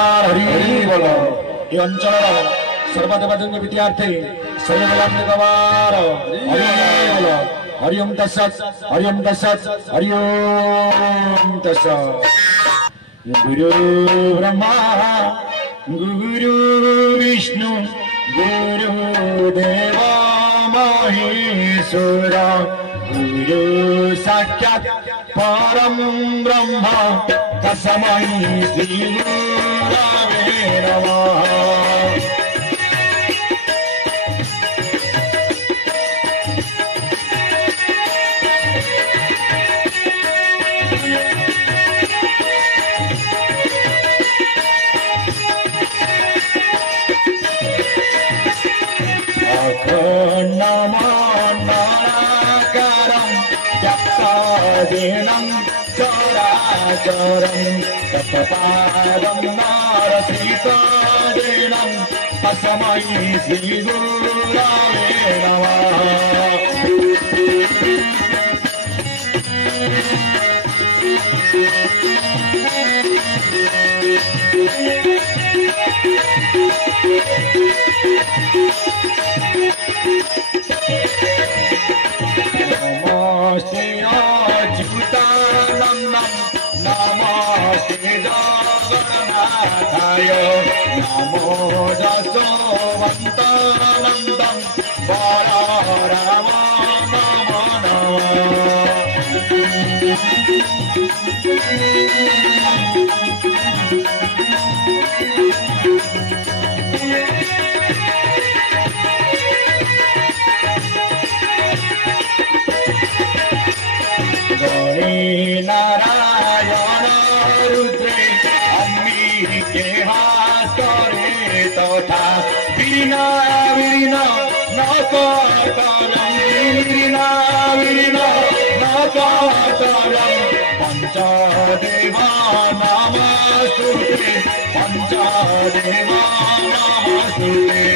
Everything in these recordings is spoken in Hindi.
हरि बोल ये अंचल सर्वदेवदेव विद्यार्थी सर्वकलाकार हरि बोल हरि ओम तत्सत् हरि ओम तत्सत् हरि ओम तत्सत्। गुरु ब्रह्मा गुरु विष्णु गुरु देवा महेश्वरा गुरु साक्षात् परम ब्रह्म तस्मै श्री गुरवे नमः। चराचरं तत्पादं नारसीतादेनं तस्मै श्री गुरवे नमः। नमस्ते अच्युतानन्दं नमस्ते जगन्नाथाय नमो जसोवन्तानन्दं बलराम नमो नमः। नारायण रुद्रे अम्बिके भास्करे तथा वीणा वीणा नकटरं वीणा वीणा नकटरं पंचदेवा नमस्तुते पंचदेवा नमस्तुते।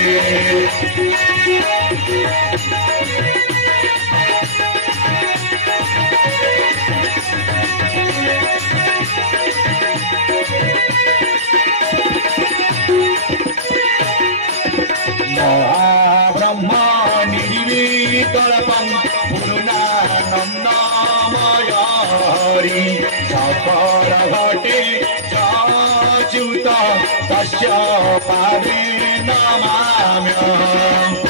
महाब्रह्मा निर्विकल्पं पूर्णानन्दमय हरि सकल घटे चाच्युत तस्य पादे नमाम्यहम्।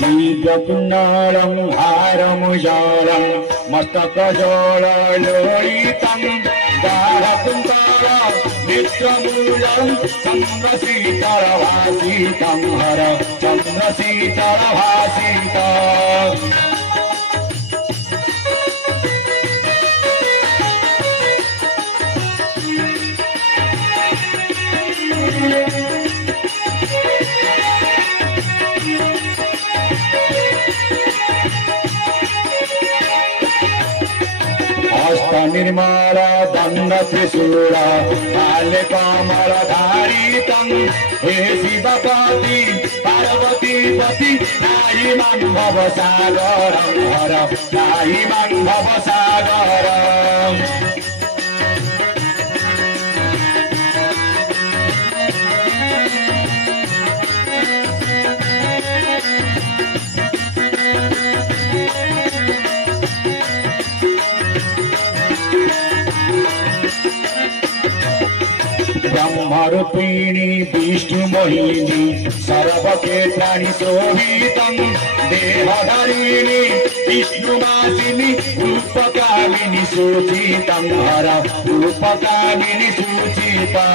दिव्यपुण्डालं हारमुजालं मस्तकजोललोलितं गाढकुन्तलं नेत्रमूलं चन्द्रशीतलभासितं हर चन्द्रशीतलभासितम्। निर्मल दंड त्रिशूल काल धारितं हे शिवपति पार्वती पति नाहि मां भवसागरं हर नाहि मां भवसागरम्। ब्रह्मरूपिणी विष्णु मोहिनी सर्वक्षेत्राणि शोभितं देहधारिणी विष्णुवासिनी रूपकामिनी सुचिता हर रूपकामिनी सुचिता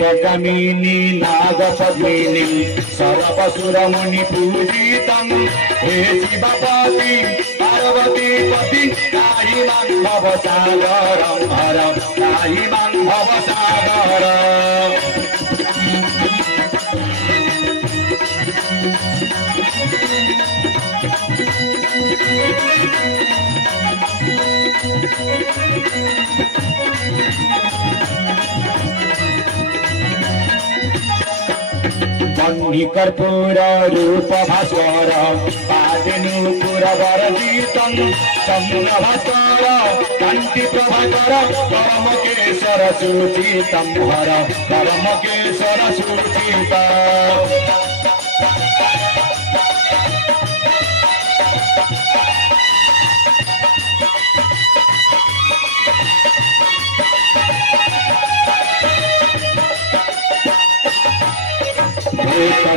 देवकामिनी नागपद्मिनी सर्वसुरमुनि पूजितं हे शिवपति पार्वती पति त्राहि मां भवसागरं हर त्राहि मां भवसागरम् कर्पूर रूप भास्कर पादिनूपुर वर्जितं चन्द्र भास्कर कांति प्रभाकर परमकेशर सुचितं हर परमकेशर सुचिता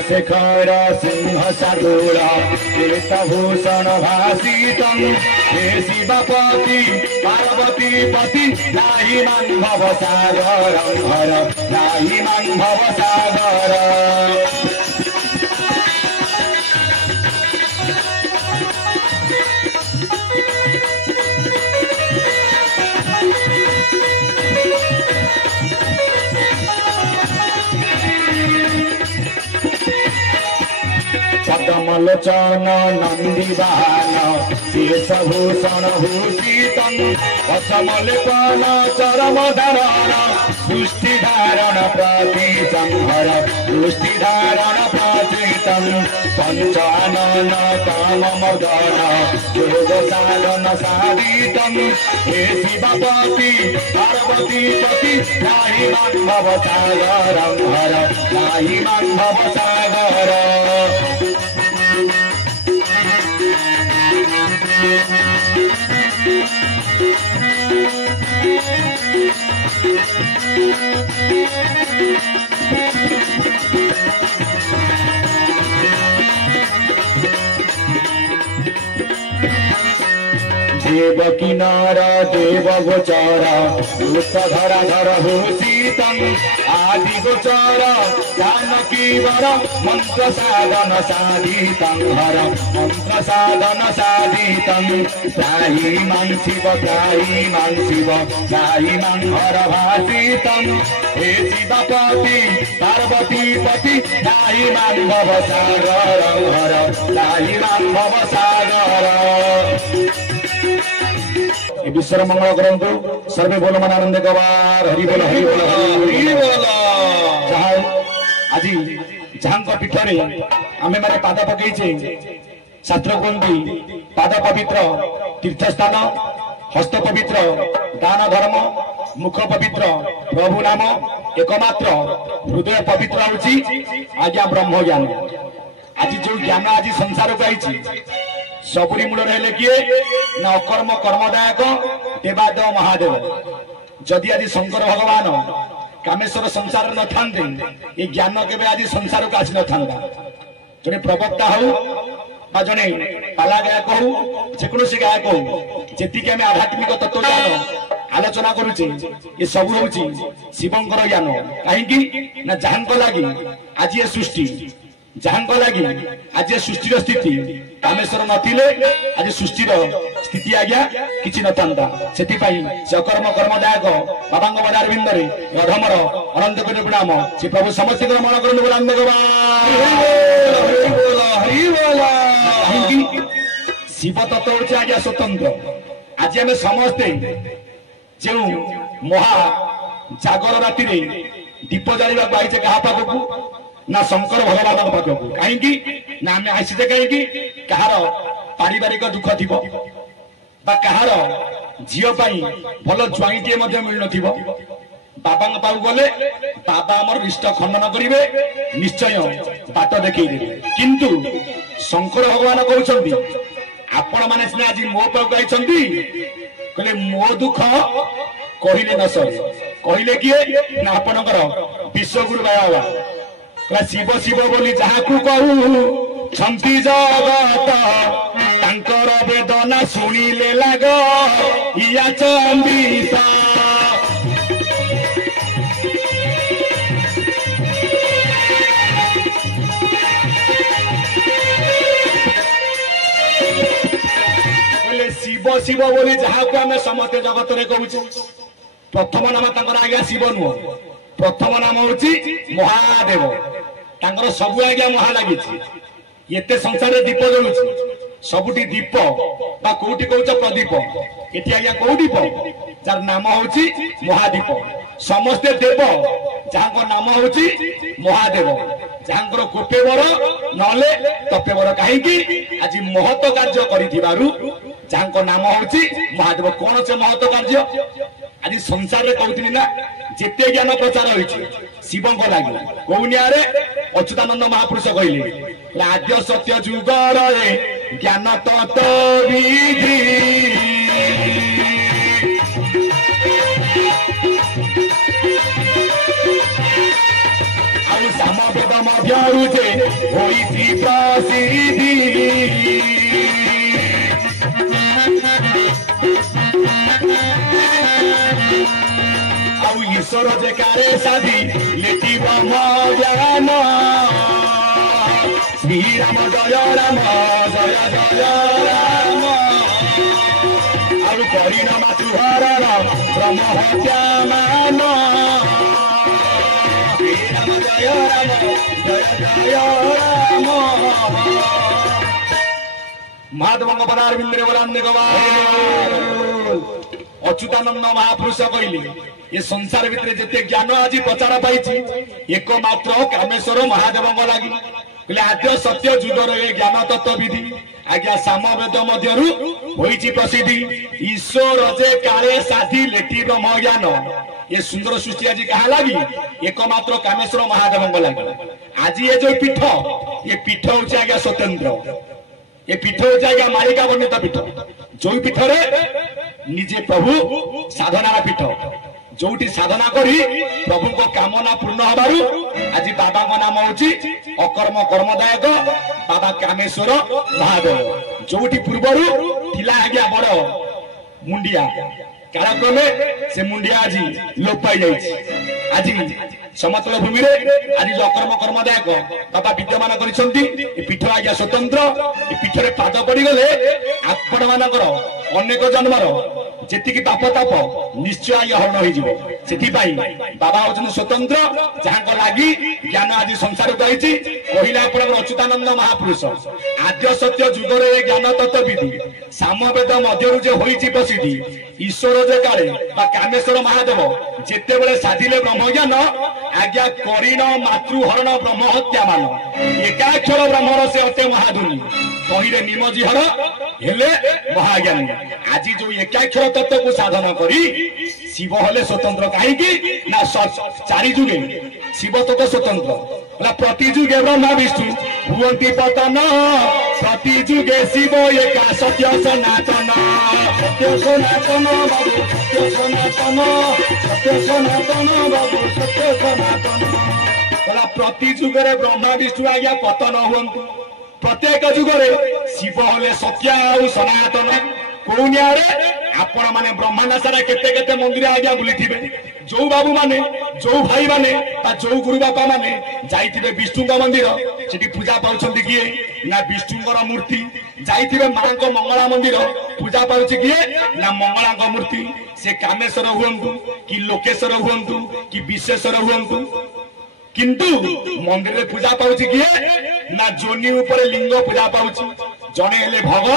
शेखर सिंह सारूढ़ केतभूषण भाषितं हे शिवपति पार्वती पति त्राहि मां भवसागरं हर त्राहि मां भवसागरम् पद्मलोचन नंदी वाहन शेषभूषण भूषितं असमलेपन चरम धारण पुष्टि धारण प्रतीतं हर पुष्टि धारण प्रतीतं पंचानन काममर्दन योग साधन साधितं हे शिवपति पार्वती पति त्राहि मां भवसागरं हर त्राहि मां भवसागरम् देवकी नार देव गोचर धर धर भूषितं आदि गोचर जानकी वर मंत्र साधन साधितं हर मंत्र साधन साधितं त्राहि मां शिव त्राहि मां शिव त्राहि मां हर भाषितं हे शिवपति पार्वती पति त्राहि मां भवसागरं हर त्राहि मां भवसागरम् विश्वर मंगल करंतु सर्वे बोल मन आनंद गवार हरि बोल हरि बोल हरि बोल आज जहां पीठ में आमे मारे पाद पकईचे शास्त्र कहती पाद पवित्र तीर्थ स्थान हस्त पवित्र दान धर्म मुख पवित्र प्रभु नाम एकमात्र हृदय पवित्र होची आज्ञा ब्रह्म ज्ञान आज जो ज्ञान आज संसार को आई सबुरी मूल रहे किए ना अकर्म कर्मदायक देवादेव महादेव जदि आज शंकर भगवान कामेश्वर संसार न थांते ये ज्ञान केबे आज संसार को आसी न थांता जने प्रवक्ता हो बा जने पाला गायक हो जेकोसी गायक हो जेतिक आम आध्यात्मिक तत्व ज्ञान आलोचना करुचे ये सब हूँ शिवंकर ज्ञान कहीं ना जहां लगी आज ये सृष्टि जहां लगी आज सृष्टिर स्थिति कामेश्वर नथिले आज सृष्टिर स्थिति आज्ञा किछि नथांता सेतिपाई सकर्म कर्मदायक बाबांग बजार बिंदरे अधमर अनंत कोटि प्रणाम श्री प्रभु समस्त मन करनु बोल आनंद शिव तत्व होछि आज्ञा स्वतंत्र आज आम समस्ते जो महा जागर राति दीप जालिबा आइचे कहा पाखकू ना शंकर भगवान पाखक कहीं ना आम आसीचे कहीं कहार पारिवारिक दुख थी कहार झील भल ज्वाईटे मिल न बाबा पाक गले बाबा आमर इष्ट खंडन करेंगे निश्चय बाट देखिए किंतु शंकर भगवान कहते आपण मैंने सिना आज मो पाक आई कहले मो दुख कहले न सर कहले किए ना आपणकर विश्वगुरु बाबा कहला शिव शिव बोली जहाँ को कहू छंती जगत तांकर वेदना शुणिले लाग इया चंबिता शिव शिव बोली जहाँ को आम समस्त जगत में कहूँ प्रथम नाम तंकर आज्ञा शिव नुह प्रथम नाम हूँ महादेव तांकर सबु आज्ञा महा लगी एते संसार दीप जलुच सबुटी दीप बा कोठी कहूच प्रदीप एटी आज्ञा कौ दीप जार नाम हूँ महादीप समस्ते देव जहाँ नाम हूँ महादेव जहाँ कोपे बर नले तपे बर कहीं आज महत्व कार्य कर नाम हूँ महादेव कौन से महत्व कार्य आज संसार में कहती ना जिते ज्ञान प्रचार होती शिव लगे कौनिया अच्युतानंद महापुरुष कहले आद्य सत्य जुगर ज्ञान तत्व विधि आउ सामवेद मध्य होई प्रसिद्धि ईश्वर जे कारे साधी लेती ब्रह्म ज्ञान श्री राम जय राम जय जय राम आउ परिणाम तुहरण ब्रह्म हत्या मान श्री राम जय जय राम महादेव पदार बिंद्रे बोलांदे अच्युतानंद महापुरुष कहले ये संसार भितर जिते ज्ञान आज प्रचार पाई एकमात्र कामेश्वर महादेव लगी कहले आद्य सत्य जुगर ज्ञान तत्व विधि आज्ञा सामवेद मध्य प्रसिद्धि ईश्वर जे काले साधी लेटी ब्रह्म ज्ञान ये सुंदर सृष्टि आज क्या लगी एकमात्र कामेश्वर महादेव लगी आज ये जो पीठ हूँ आज्ञा स्वतंत्र ये पीठ हूँ आज्ञा मालिका वर्णित पीठ जो पीठ निजे प्रभु साधनार पीठ जोटी साधना करी प्रभु को कामना पूर्ण हबारु आज बाबा को नाम हूँ अकर्म कर्मदायक बाबा कामेश्वर महादेव जोटी पूर्वर थिला आज्ञा बड़ मुंडिया कालक्रमे से मुंडिया आज लोप पाई जाइए आज समतल भूमि आज जो अकर्म कर्मदायक बाबा विद्यमान कर पीठ आज्ञा स्वतंत्र पीठ में पाद पड़गले आपण मानकर अनेक जन्मर जी पाप ताप निश्चय आज्ञा हरण हो बाबा हूँ स्वतंत्र जहाँ लगी ज्ञान आज संसार को आई कहला अच्युतानंद महापुरुष आद्य सत्य जुगर ज्ञान तत्व विधि सामवेद मध्य होती प्रसिद्धि ईश्वर जे काले कामेश्वर महादेव जिते बड़े साधिले ब्रह्म ज्ञान आज्ञा करीन मातृहरण ब्रह्म हत्या मान एकाक्षर ब्रह्मर से अटे महाधुनी कहिले निमजिहर हेले महाज्ञानी आज जो एकाक्षर तत्व को साधन करी शिव हेले स्वतंत्र कहीं ना चारि जुगे शिव तत्व स्वतंत्र प्रति जुगे ब्रह्मा विष्णु हुवंती पतन प्रति जुगे शिव एका सत्य सनातन सत्य सनातन बाबू सत्य सनातन सत्य सनातन बाबू सत्य सनातन प्रति जुगे ब्रह्मा विष्णु आज्ञा पतन हुवंतु प्रत्येक जुगरे शिव हेले सत्य आउ सनातन कौनिया आपण माने ब्रह्मांड सारा केते केते मंदिर आज्ञा बुली जो बाबू माने जो भाई माने जो गुरु बापा माने जाइथिबे विष्णु मंदिर सेठी पूजा पाउछंती किए ना विष्णुंकर मूर्ति जाइथिबे मां को मंगला मंदिर पूजा पाउछि किए ना मंगला को मूर्ति से कामेश्वर हुवंतु कि लोकेश्वर हुवंतु कि विश्वेश्वर हुवंतु किंतु मंदिर में पूजा पाउछि किए ना जोनी ऊपर लिंग पूजा पाउछि जने हेले भग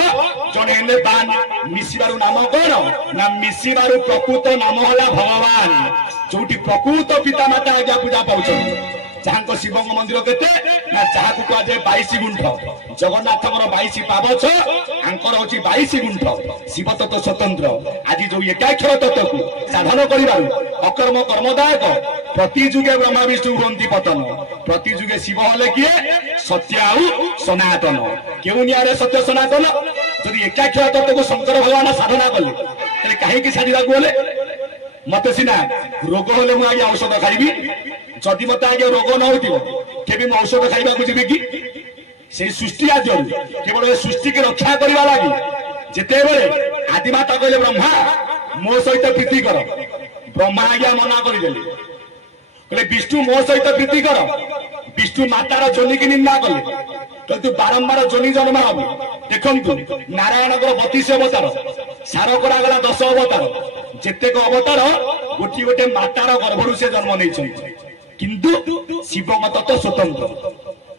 जने हेले बान मिसिबारु नाम कोन ना मिसिबारु प्रकृत नाम होला भगवान जोटी प्रकृत पिता माता आज्ञा पूजा पाउछन जहाँ शिव मंदिर केते ना जहाँ को कह जाए 22 गुंठ जगन्नाथ 22 पावछ आंकर होची 22 गुंठ शिव तत्व स्वतंत्र आज जो एकाक्षर तत्व को साधन करिबारु अकर्म कर्मदायक प्रति जुगे ब्रह्मा विष्णु हुंती पतन प्रति जुगे शिव हले किए सत्य आउ सनातन केउ नियारे सत्य सनातन जदि एकाक्षर तत्व को शंकर भगवान साधना कले तले काहे कि साधना बोले मते सिना रोग होले मु आगे औषध खाइबी जदि मते आगे रोग न होतिबो केबी मु औषध खाइबा को जिबी कि से सृष्टि आज केवल सृष्टि के रक्षा करबा लागि जेते बेले आदिमाता कहले ब्रह्मा मो सहित प्रीति कर ब्रह्मा आज्ञा मना कर कहले विष्णु मो सहित प्रीति कर विष्णु मातार जोनि की निंदा कले तू बारंबार जोनि जन्म हबु देखंतु नारायण 32 अवतार सार करागला 10 अवतार जेतेक अवतार गोटी गोटे मातार गर्भरु से जन्म नै किंतु शिव मत तो स्वतंत्र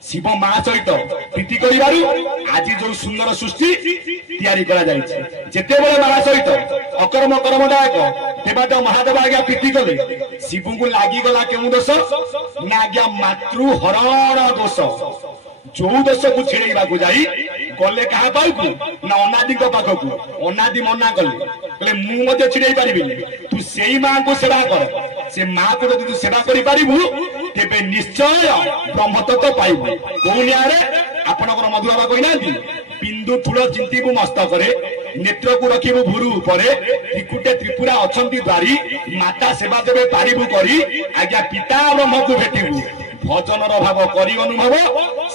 शिव मां सहित प्रीति करिबारु आज जो सुंदर सृष्टि तैयारी करा जायछि जेते बेले मां सहित अकर्म कर्मदायक देवता महादेव आज्ञा प्रीति कले शिव को लागी गला केउ दोष ना आज्ञा मातृ हरण दोष जो दोष को छेड़ेबा को जाई गले कहा पाउकु ना अनादि को पाखकु अनादि मना कले मु मते छिड़ेई परिबिनी तू सेई मां को सेवा कर से मां को जदि तू सेवा करि पारिबु तेबे निश्चय ब्रह्म तत्व पाइबु कोनियारे आपनकर मधु बाबा कहिनांती बिंदु फूल चिंतीबु मस्तकरे नेत्र को रखिबु भुरु उपरे त्रिकुटे त्रिपुरा अछंती द्वारी माता सेवा देबे पारिबु करी आज्ञा पिता ब्रह्म को भेटिबु भजन भाव करी अनुभव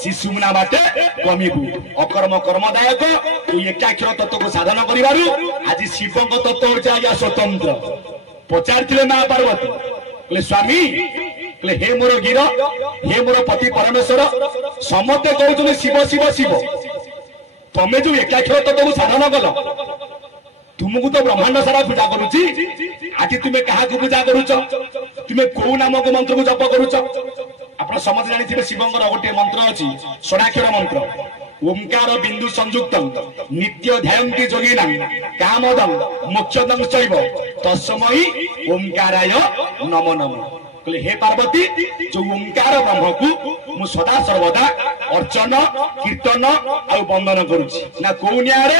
शिशुमुना बाटे कमिबु अकर्म कर्मदायक तू एकाक्षर तत्व को साधन करिबारु आज शिवंक तत्व होचे आज्ञा स्वतंत्र पचारथिले मां पार्वती कहले स्वामी कहले हे मोर गिर हे मोर पति परमेश्वर समते कहउछन शिव शिव शिव तमे जो एकाक्षर तत्व को साधन कल तुमको तो ब्रह्मांड सारा पूजा करूची आज तुम्हें क्या पूजा करुच तुम्हें कौ नामक मंत्र को जप करुच आप समझ जानी शिवंकर गोटे मंत्र अच्छी षोडाक्षर मंत्र ओंकार बिंदु संयुक्त नित्य ध्यायन्ति योगिना कामदं मोक्षदं चैव तस्मै ओंकाराय नमो नमः कहले हे पार्वती जो ओंकार ब्रह्म को मु सदा सर्वदा अर्चन कीर्तन आ वंदन करूची ना कोनिया रे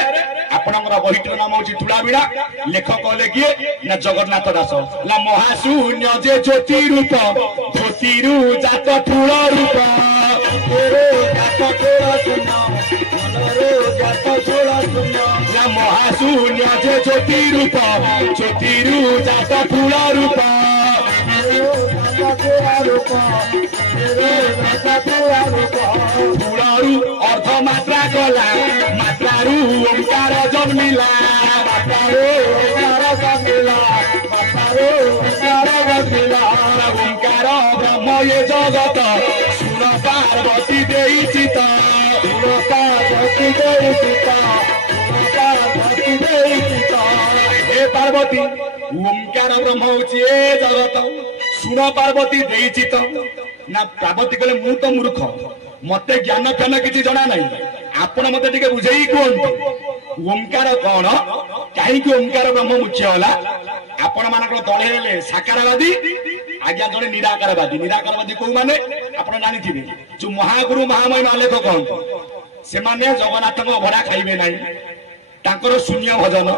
आपनकर बहिटर नाम होची तुलाबीड़ा लेखक कहले किए ना जगन्नाथ दास ला महाशून्य जे ज्योति रूप ज्योतिरु जात फूल रूप तेरे जात फूल सुनो मनरो जात फूल सुनो ला महाशून्य जे ज्योति रूप ज्योतिरु जात फूल रूप फूलरू अर्थ मात्रा गला मात्रारू ओंकार जन्मिला मात्रारू ओंकार जन्मिला मात्रारू ओंकार जन्मिला ओंकार ब्रह्म ये जगत सुन पार्वती देई चिता सुन पार्वती देई चिता सुन पार्वती देई चिता हे पार्वती ओंकार ब्रह्म होची ए जगत सुन पार्वती देईची तो ना पार्वती कहले मु तो मूर्ख मते ज्ञान फैन किसी जना नहीं आपण मते टिके बुझेई कोन ओंकार कोन काहे कि ओंकार ब्रह्म मुख्य होला आपण मानकर दळे हेले साकारवादी आज्ञा जने निराकारवादी को माने आपण जानि थिबे जो महागुरु महामहिमा लेखक कोन से माने जगन्नाथ को भरा खाइबे नाही तांकर शून्य भजन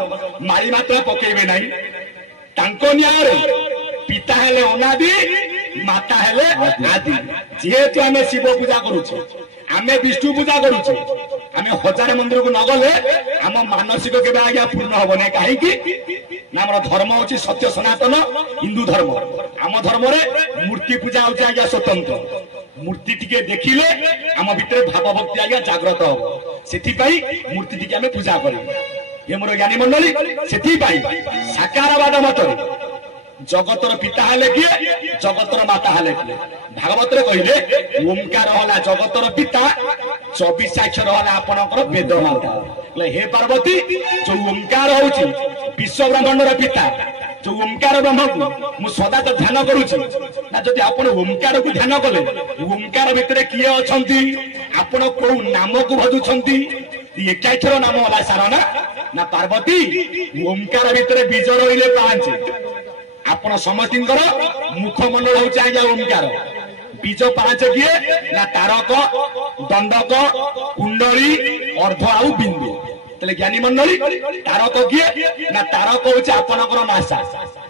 मारी मात्रा पकेइबे नाही तांको न्यारे पिता हेले अनादि माता हेले आदि जेहेतु आम शिव पूजा करुचे आम विष्णु पूजा करुचे आम हजार मंदिर को नगले आम मानसिक के आज्ञा पूर्ण हम ना कहीं धर्म होची सत्य सनातन हिंदू धर्म आम धर्म रे मूर्ति पूजा होची आज्ञा स्वतंत्र मूर्ति टिके देखिले आम भितर भाव भक्ति आज्ञा जागृत हम सेथिपाई मूर्ति टिके आम पूजा करू ये मोर ज्ञानी मंडली सेथिपाई साकारवाद मतरे जगतर पिता हेले किए जगतर माता हेले किए भागवत रे कहिले ओंकार होला जगतर पिता 24 अक्षर होला आपनकर वेद माता हे पार्वती जो ओंकार होची विश्व ब्रह्मांडर पिता जो ओंकार ब्रह्म को मु सदा तो ध्यान करूची ना जदि आपण ओंकार को ध्यान कले ओंकार भितरे किए अछंती आपण को नाम को भजुछंती एकाक्षर नाम होला सारना ना पार्वती ओंकार भितरे बीज रहिले 5 आपण समतिंकर मुखमंडल होचे आज्ञा ओंकार बीज 5 किए ना तारक दंडक कुंडली अर्ध आउ बिंदु तले ज्ञानी मंडली तारक किए ना तारक होचे आपनकर नासा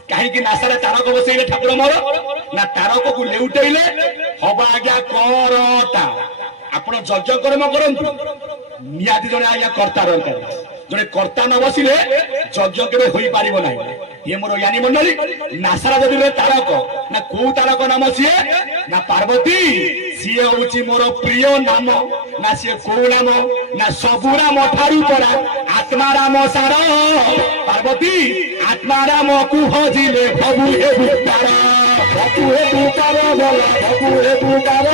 कहीं नासारे तारक बसैले ठाकुर मोर ना तारक को लेउटेले हबा आज्ञा करता आपण यज्ञ कर्म करंतु नियाति जने आज्ञा करता रहता जने कर्ता न बसिले यज्ञ केबे होई पारिबो नाही ये मोर यानी मंडली नासारा जदि तारक ना को तारक नाम सीए ना पार्वती सीए होउची मोर प्रिय नाम ना सीए को नाम ना सबु नाम ठारू परा आत्मा राम सार पार्वती आत्मा राम को हजिले भबु हे बुकार भबु हे बुकार बोला भबु हे बुकार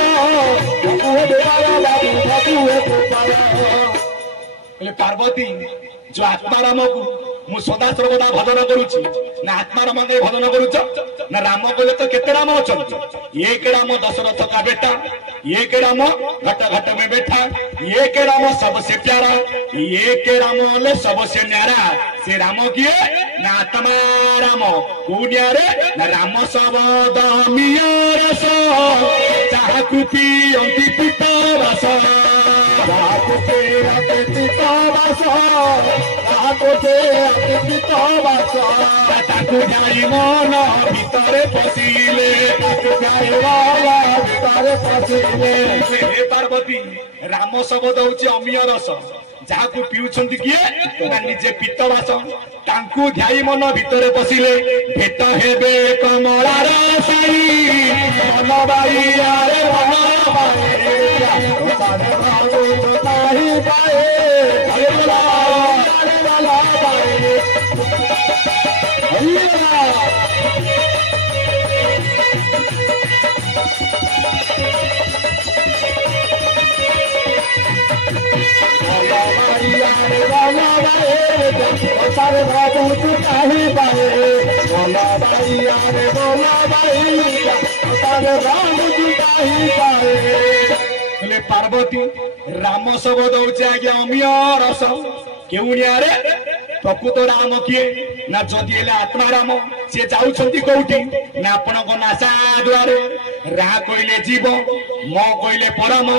भबु हे बुकार बाबू भबु हे बुकार बोले पार्वती जो आत्मा राम को मु सदा सर्वदा भजन करूची ना आत्मा राम के भजन करूच ना राम कहले तो केते राम अछंती एक राम दशरथ का बेटा एक राम घट घट में बैठा एक राम सबसे प्यारा एक राम ले सबसे न्यारा से राम किए ना आत्मा राम कोनिया रे ना राम सबद मियारस चाह कुपी अंति पिता रस मन भितर पशिले पार्वती राम शब्द हूँ अमीय रस जहाँ को पीउछंती किए ना निजे पितवास तांकु ध्याई मन भितर पशिले भेट हेबे कमलार साई मनबाई आरे सारे बाबू चुकाही पाए बोला भाई यारे बोला भाई सारे बाबू चुकाही पाए पार्वती राम शब्द हूँ आज्ञा अमीय रस केउनिया रे प्रकृत राम किए ना जदि हेले आत्मा राम सी जाउछंती कोउठी ना आपण को नासा द्वारे रा कइले जीव म कइले परम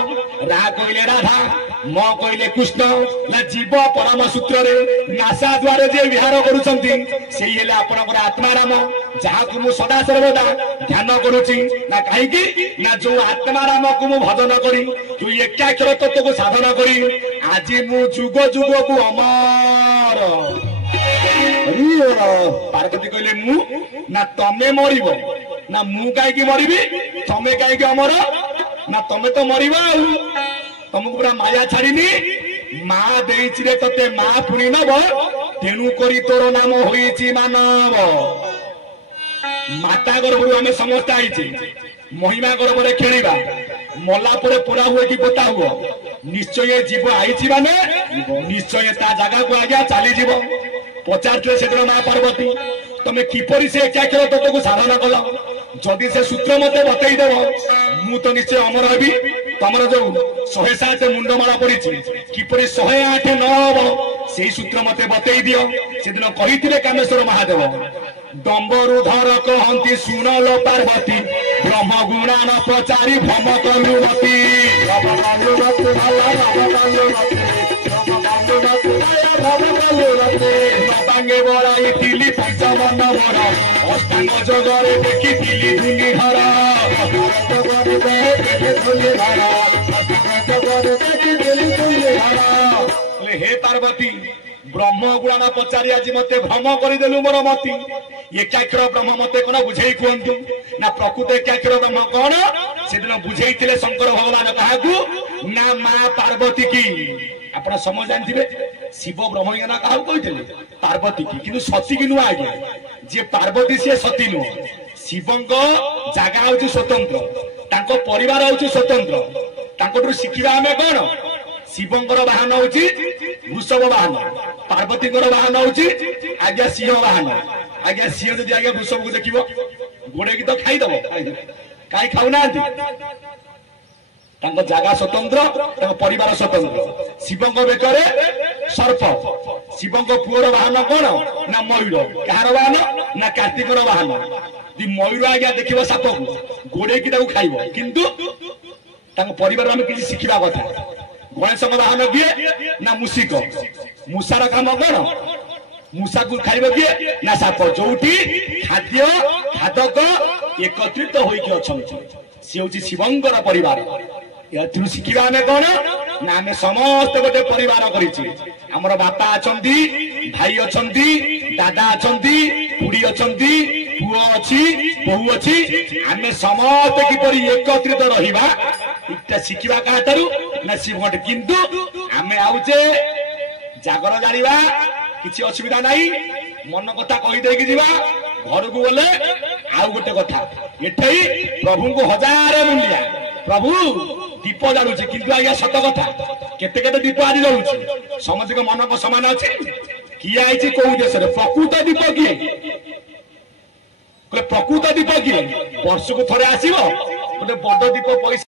रा कइले राधा म कइले कृष्ण ना जीव परम सूत्र रे नासा द्वारे जे विहार करूछंती सेही हेले आपण को आत्मा राम जहा को मु सदा सर्वदा ध्यान करूची ना काहे की ना जो आत्मा राम को मु भजन करी तू एकाक्षर तत्व को साधना करी आज मु जुग जुग को अमर पार्वती कहले मु ना तमे मरिब ना मु काई मरिबी तमे काई अमर ना तमे तो मरिब तुमको पूरा माया छाड़ीनी माँ देइछि रे तते माँ पुणी नब तेणु करी तोर नाम होइछि मानव माता गर्भ आम समस्त आई महिमा गर्भ खेलिबा मला परे पोड़ा हुए कि पोता हुआ निश्चय जीव आई माने निश्चय ता जगह को आज्ञा चली जीव पचारे से माँ पार्वती तमें किपरि से एकाक्षर तत्व को साधना कल जदि से सूत्र मत बतईदेव मु तो निश्चय अमर हेबी तमर जो 107 मुंडमाला पड़ी किपरि 108 न हम से सूत्र मत बतई दियो से दिन कही कामेश्वर महादेव डंबरु धर कहती सुनल पार्वती ब्रह्म गुणा न पचारि भ्रम कलुमती नबांगे बड़ाई तिली पंचमन बर अष्टांग जगरे देखी तिली धुनी घर हे पार्वती ब्रह्म गुणा पचारि आज मत भ्रम करदेलु मोर मती एकाक्षर ब्रह्म मत कौन बुझे कहतु ना प्रकृत एकाक्षर ब्रह्म कौन से दिन बुझे शंकर भगवान क्या ना माँ पार्वती की आप समझ जानते शिव ब्रह्म ना क्या कहते पार्वती की किंतु सती की नुह आज्ञा जी पार्वती सी सती नुह शिव जगह हूँ स्वतंत्र परिवार हूँ स्वतंत्र शिखा आम कौन शिवंकर वाहन हूँ वृषभ वाहन पार्वती वाहन हूँ आज्ञा सिंह वाहन आज्ञा सिंह जब आज्ञा वृषभ को देख गोड़े की तो खाईदब कहीं खाऊना जगह स्वतंत्र परिवार स्वतंत्र शिव बेकरे सर्प शिव पुअर वाहन कौन ना मयूर कहार वाहन ना कार्तिक वाहन मयूर आज्ञा देख साप को गोड़े की खाइब किंतु परिवार आम किसी शिखा कथा गणेश वाहन किए ना मूषिक मूषार काम कौन मूषा को खाइब किए ना साप जोटी खाद्य खादक एकत्रित होइके अछंती से होची शिवंकर परिवार एथु शिखिबा आमे कोन ना आमे समस्त गोटे परिवार करिछि हमर बापा अछंती भाई अछंती दादा अछंती पुडी अछंती पुओ अछि बहु अछि आमे समस्त किपरि एकत्रित रहिबा इटा शिखिबा कातारु ना शिवंट किंतु आमे आउचे जागर जानिबा किसी असुविधा नहीं मन कथा कही देकी जीवा घर को गले आउ गोटे कथा एठई प्रभु को हजार मूल्या प्रभु दीप जालुचे किंतु आज्ञा सत कथा केते केते दीप आज जाउची समस्त को मन को समान अछि किए आइछि को देश रे प्रकृत दीप किए प्रकृत दीप किए वर्ष को थरे आसीबो गोटे बड़ दीप पैसा